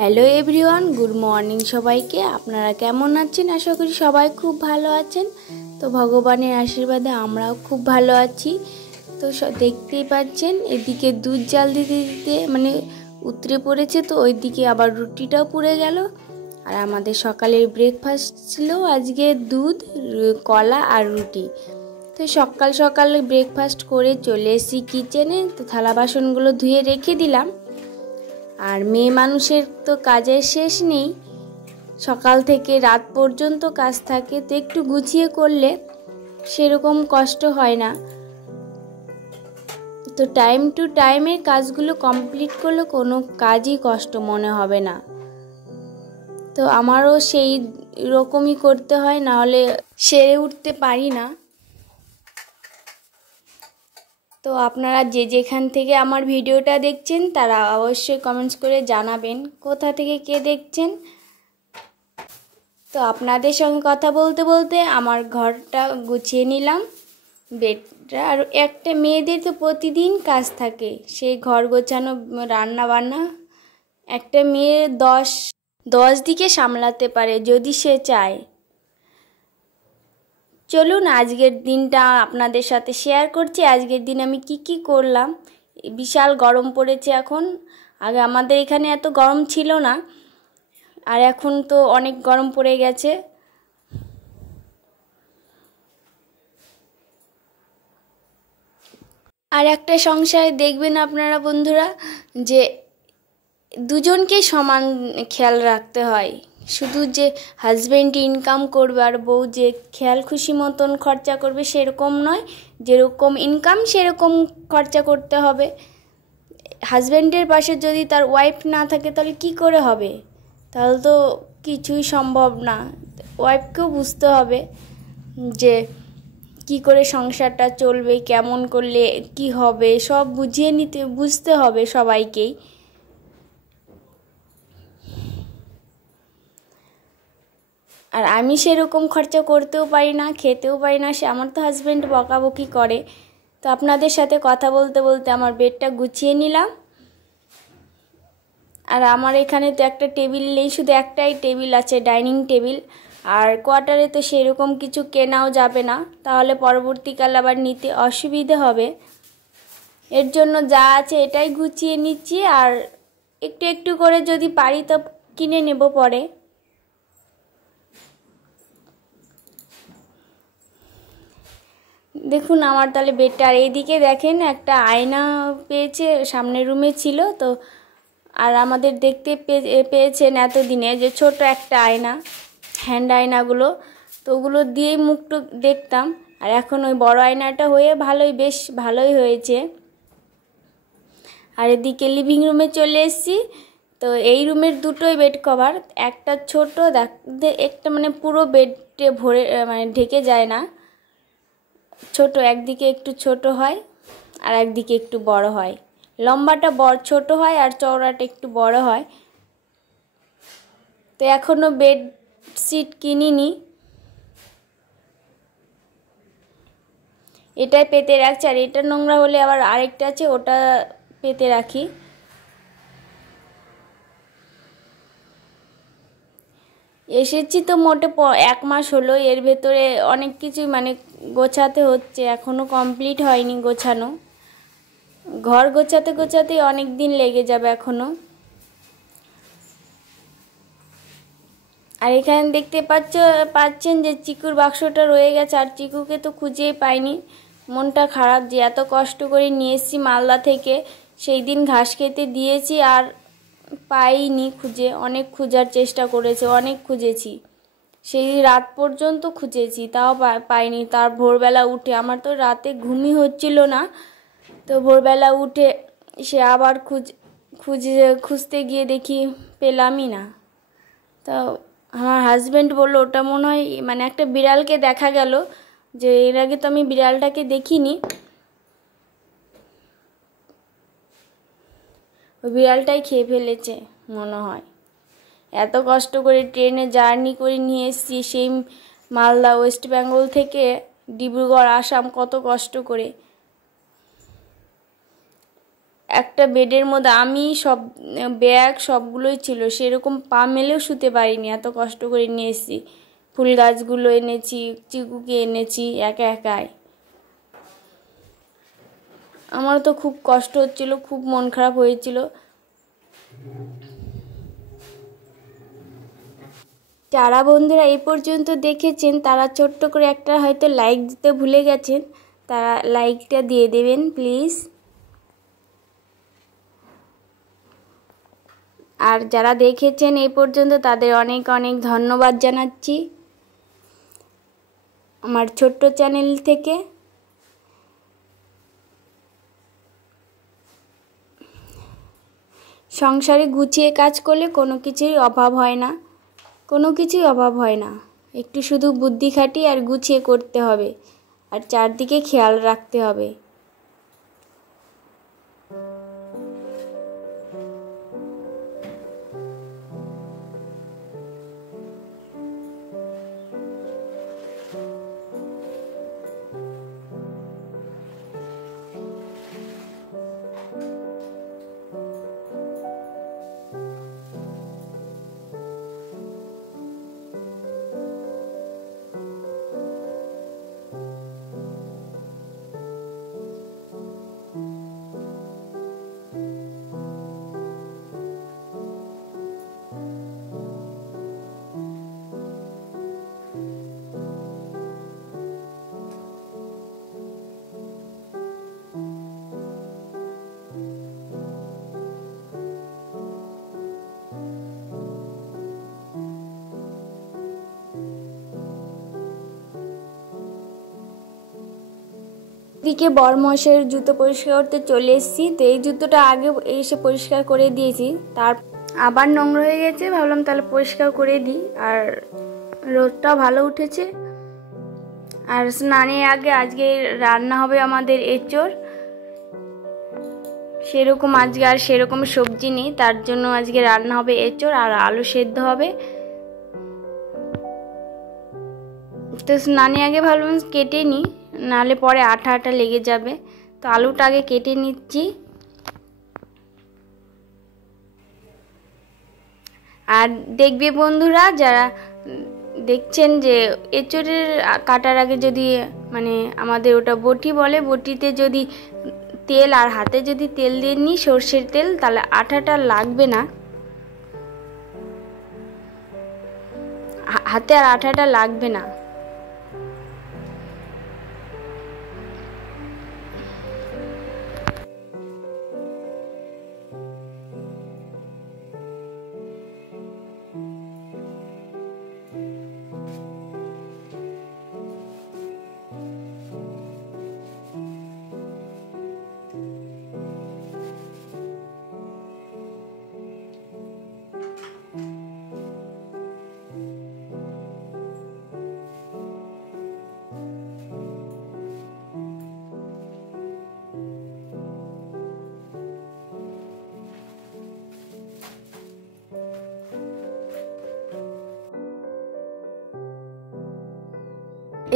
Hello everyone, good morning সবাইকে। আপনারা কেমন আছেন? আশা করি সবাই খুব ভালো আছেন। তো ভগবানের আশীর্বাদে আমরাও খুব ভালো আছি। তো দেখতেই পাচ্ছেন এদিকে দুধ জাল দিতে দিতে উতরে পড়েছে, তো ওইদিকে আবার রুটিটাও পুড়ে গেল। আর আমাদের সকালের ব্রেকফাস্ট ছিল আজকে দুধ, কলা আর রুটি। তো সকাল সকাল ব্রেকফাস্ট করে চলে এসেছি কিচেনে। তো থালা বাসনগুলো ধুয়ে রেখে দিলাম। আর মেয়ে মানুষের তো কাজের শেষ নেই, সকাল থেকে রাত পর্যন্ত কাজ থাকে। তো একটু গুছিয়ে করলে সেরকম কষ্ট হয় না। তো টাইম টু টাইমে কাজগুলো কমপ্লিট করলে কোনো কাজই কষ্ট মনে হবে না। তো আমারও সেই রকমই করতে হয়, না হলে সেরে উঠতে পারি না। তো আপনারা যে যেখান থেকে আমার ভিডিওটা দেখছেন তারা অবশ্যই কমেন্টস করে জানাবেন কোথা থেকে কে দেখছেন। তো আপনাদের সঙ্গে কথা বলতে বলতে আমার ঘরটা গুছিয়ে নিলাম, বেডটা। আর একটা মেয়েদের তো প্রতিদিন কাজ থাকে, সেই ঘর গোছানো, রান্না বান্না। একটা মেয়ে দশ দিকে সামলাতে পারে যদি সে চায়। চলুন আজকের দিনটা আপনাদের সাথে শেয়ার করছি। আজকের দিন আমি কি করলাম। বিশাল গরম পড়েছে এখন। আগে আমাদের এখানে এত গরম ছিল না, আর এখন তো অনেক গরম পড়ে গেছে। আর একটা সংসারে দেখবেন আপনারা বন্ধুরা, যে দুজনকে সমান খেয়াল রাখতে হয়। শুধু যে হাজব্যান্ড ইনকাম করবে আর বউ যে খেয়াল খুশি মতন খরচা করবে সেরকম নয়। যেরকম ইনকাম সেরকম খরচা করতে হবে। হাজব্যান্ডের পাশে যদি তার ওয়াইফ না থাকে তাহলে কি করে হবে? তাহলে তো কিছুই সম্ভব না। ওয়াইফকেও বুঝতে হবে যে কি করে সংসারটা চলবে, কেমন করলে কি হবে, সব বুঝতে হবে সবাইকেই। আর আমি সেরকম খরচা করতেও পারি না, খেতেও পারি না, সে আমার তো হাজব্যান্ড বকাবকি করে। তো আপনাদের সাথে কথা বলতে বলতে আমার বেডটা গুছিয়ে নিলাম। আর আমার এখানে তো একটা টেবিল নেই, শুধু একটাই টেবিল আছে, ডাইনিং টেবিল। আর কোয়ার্টারে তো সেরকম কিছু কেনাও যাবে না, তাহলে পরবর্তীকালে আবার নিতে অসুবিধে হবে। এর জন্য যা আছে এটাই গুছিয়ে নিচ্ছি। আর একটু একটু করে যদি পারি তো কিনে নেব পরে। দেখুন আমার তাহলে বেডটা। আর এইদিকে দেখেন একটা আয়না পেয়েছে, সামনের রুমে ছিল তো। আর আমাদের দেখতে পেয়েছেন এতদিনে যে ছোট একটা আয়না, হ্যান্ড আয়নাগুলো, তো ওগুলো দিয়েই মুখটুক দেখতাম। আর এখন ওই বড় আয়নাটা হয়ে বেশ ভালোই হয়েছে। আর এদিকে লিভিং রুমে চলে এসেছি। তো এই রুমের দুটোই বেড কভার, একটা ছোট, একটা পুরো বেডে ভরে ঢেকে যায় না। ছোট একদিকে একটু ছোট হয় আর একদিকে একটু বড় হয়। লম্বাটা ছোট হয় আর চওড়াটা একটু বড় হয়। তো এখনও বেডশিট কিনিনি, এটাই পেতে রাখছি। আর এটা নোংরা হলে আবার আরেকটা আছে, ওটা পেতে রাখি। এসেছি তো মোটে 1 মাস হলো। এর ভেতরে অনেক কিছু গোছাতে হচ্ছে, এখনও কমপ্লিট হয়নি গোছানো। ঘর গোছাতে গোছাতেই অনেক দিন লেগে যাবে এখনও। আর এখানে দেখতে পাচ্ছেন যে চিকুর বাক্সটা রয়ে গেছে। আর চিকুকে তো খুঁজেই পাইনি। মনটা খারাপ যে এত কষ্ট করে নিয়ে এসেছি মালদা থেকে, সেই দিন ঘাস খেতে দিয়েছি আর পাইনি খুঁজে। অনেক খোঁজার চেষ্টা করেছে, অনেক খুঁজেছি, সেই রাত পর্যন্ত খুঁজেছি, তাও পাইনি। তার ভোরবেলা উঠে, আমার তো রাতে ঘুমই হচ্ছিল না, তো ভোরবেলা উঠে সে আবার খুঁজতে গিয়ে দেখি পেলামই না। তো আমার হাজব্যান্ড বললো ওটা মনে হয় একটা বিড়ালকে দেখা গেল, যে এর আগে তো আমি বিড়ালটাকে দেখিনি। ওই বিড়ালটাই খেয়ে ফেলেছে মনে হয়। এত কষ্ট করে ট্রেনে জার্নি করে নিয়ে এসেছি সেই মালদা, ওয়েস্ট বেঙ্গল থেকে ডিব্রুগড়, আসাম, কত কষ্ট করে। একটা বেডের মধ্যে আমি সব ব্যাগ সবগুলোই ছিল, সেরকম পা মেলেও শুতে পারিনি, এত কষ্ট করে নিয়ে এসেছি। ফুল গাছগুলো এনেছি, চিকুকে এনেছি একা একাই। আমার তো খুব কষ্ট হচ্ছিল, খুব মন খারাপ হয়েছিল। যারা বন্ধুরা এই পর্যন্ত দেখেছেন তারা ছোট্ট করে একটা হয়তো লাইক দিতে ভুলে গেছেন, তারা লাইকটা দিয়ে দেবেন প্লিজ। আর যারা দেখেছেন এই পর্যন্ত তাদের অনেক অনেক ধন্যবাদ জানাচ্ছি আমার ছোট্ট চ্যানেল থেকে। সংসারে গুছিয়ে কাজ করলে কোনো কিছুই অভাব হয় না, কোনো কিছুই অভাব হয় না। একটু শুধু বুদ্ধি খাটিয়ে আর গুছিয়ে করতে হবে, আর চারদিকে খেয়াল রাখতে হবে। দিকে বরমশাইয়ের জুতো পরিষ্কার করতে চলে এসেছি। তো এই জুতোটা আগে এসে পরিষ্কার করে দিয়েছি, তার আবার নোংরা হয়ে গেছে, ভাবলাম তাহলে পরিষ্কার করে দিই। আর রোদটা ভালো উঠেছে। আর স্নানের আগে আজকে রান্না হবে আমাদের এঁচোড়। সেরকম আজকে আর সেরকম সবজি নেই, তার জন্য আজকে রান্না হবে এঁচোড় আর আলু সেদ্ধ হবে। তো স্নানের আগে ভাবলাম কেটে নিই, নাহলে পরে আঠা আঠা লেগে যাবে। তো আলুটা আগে কেটে নিচ্ছি। আর দেখবে বন্ধুরা যারা দেখছেন যে এঁচোড়ের কাটার আগে যদি মানে আমাদের ওটা বটি বলে, বটিতে যদি তেল আর হাতে যদি তেল দিয়ে নিই সর্ষের তেল, তাহলে আঠাটা লাগবে না, হাতে আর আঠাটা লাগবে না।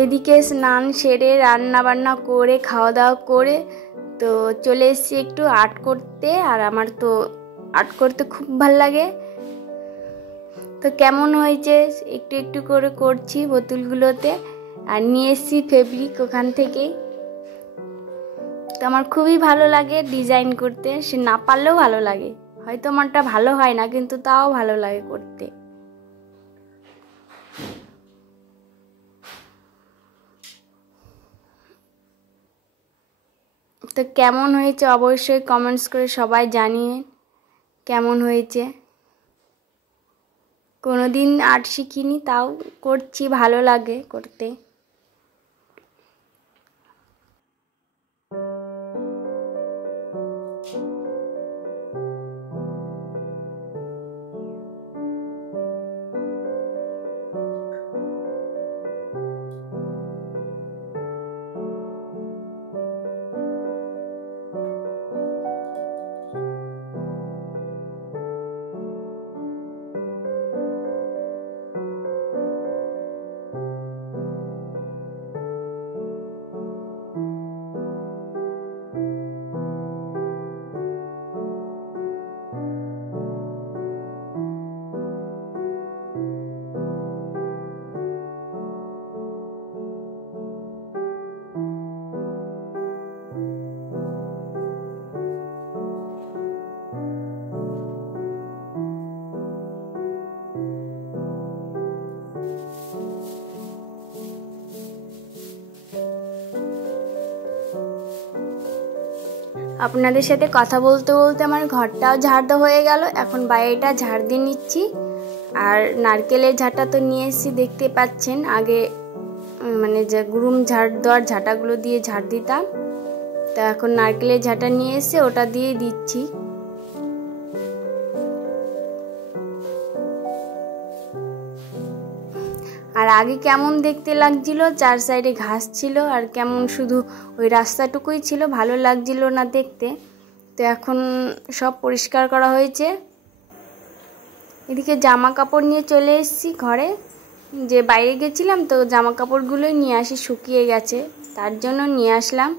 এদিকে স্নান সেরে রান্না বান্না করে খাওয়া দাওয়া করে তো চলে এসেছি একটু আর্ট করতে। আর আমার তো আর্ট করতে খুব ভাল লাগে। তো কেমন হয়েছে একটু একটু করে করছি বোতলগুলোতে, আর নিয়ে এসেছি ফেব্রিক ওখান থেকেই। তো আমার খুবই ভালো লাগে ডিজাইন করতে, সে না পারলেও ভালো লাগে। হয়তো আমারটা ভালো হয় না, কিন্তু তাও ভালো লাগে করতে। তো কেমন হয়েছে অবশ্যই কমেন্টস করে সবাই জানিয়ে কেমন হয়েছে। কোনোদিন আর্ট শিখিনি, তাও করছি, ভালো লাগে করতে। আপনাদের সাথে কথা বলতে বলতে আমার ঘরটাও ঝাড় দেওয়া হয়ে গেল। এখন বাইরেটা ঝাড় দিয়ে নিচ্ছি। আর নারকেলের ঝাঁটা তো নিয়ে এসেছি, দেখতে পাচ্ছেন। আগে মানে যে গুরুম ঝাড় দেওয়ার ঝাঁটাগুলো দিয়ে ঝাড় দিতাম, তো এখন নারকেলের ঝাঁটা নিয়ে এসে ওটা দিয়ে দিচ্ছি। আর আগে কেমন দেখতে লাগছিল, চার সাইডে ঘাস ছিল আর কেমন শুধু ওই রাস্তাটুকুই ছিল, ভালো লাগছিল না দেখতে। তো এখন সব পরিষ্কার করা হয়েছে। এদিকে জামা কাপড় নিয়ে চলে এসেছি ঘরে, যে বাইরে গেছিলাম তো জামা কাপড়গুলোই নিয়ে আসি, শুকিয়ে গেছে তার জন্য নিয়ে আসলাম।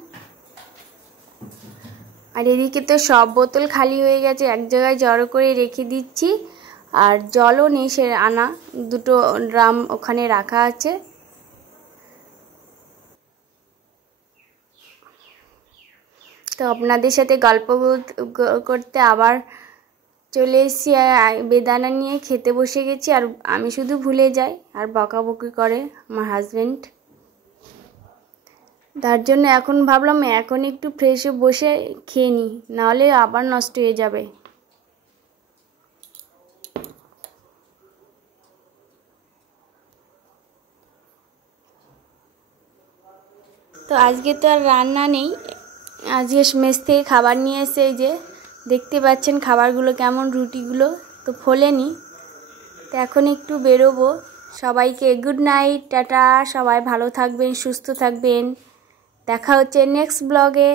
আর এদিকে তো সব বোতল খালি হয়ে গেছে, এক জায়গায় জড়ো করে রেখে দিচ্ছি। আর জলও নেই সে আনা, দুটো ড্রাম ওখানে রাখা আছে। তো আপনাদের সাথে গল্প করতে আবার চলে এসেছি, বেদানা নিয়ে খেতে বসে গেছি। আর আমি শুধু ভুলে যাই আর বকাবকি করে আমার হাজব্যান্ড। তার জন্য এখন ভাবলাম এখন একটু ফ্রেশ হয়ে বসে খেয়ে নিই, নাহলে আবার নষ্ট হয়ে যাবে। তো আজকে তো আর রান্না নেই, আজকে মেস থেকে খাবার নিয়ে এসে এই যে দেখতে পাচ্ছেন খাবারগুলো কেমন, রুটিগুলো তো ফোলেনি। তো এখন একটু বেরোবো। সবাইকে গুড নাইট, টাটা। সবাই ভালো থাকবেন, সুস্থ থাকবেন। দেখা হচ্ছে নেক্সট ব্লগে।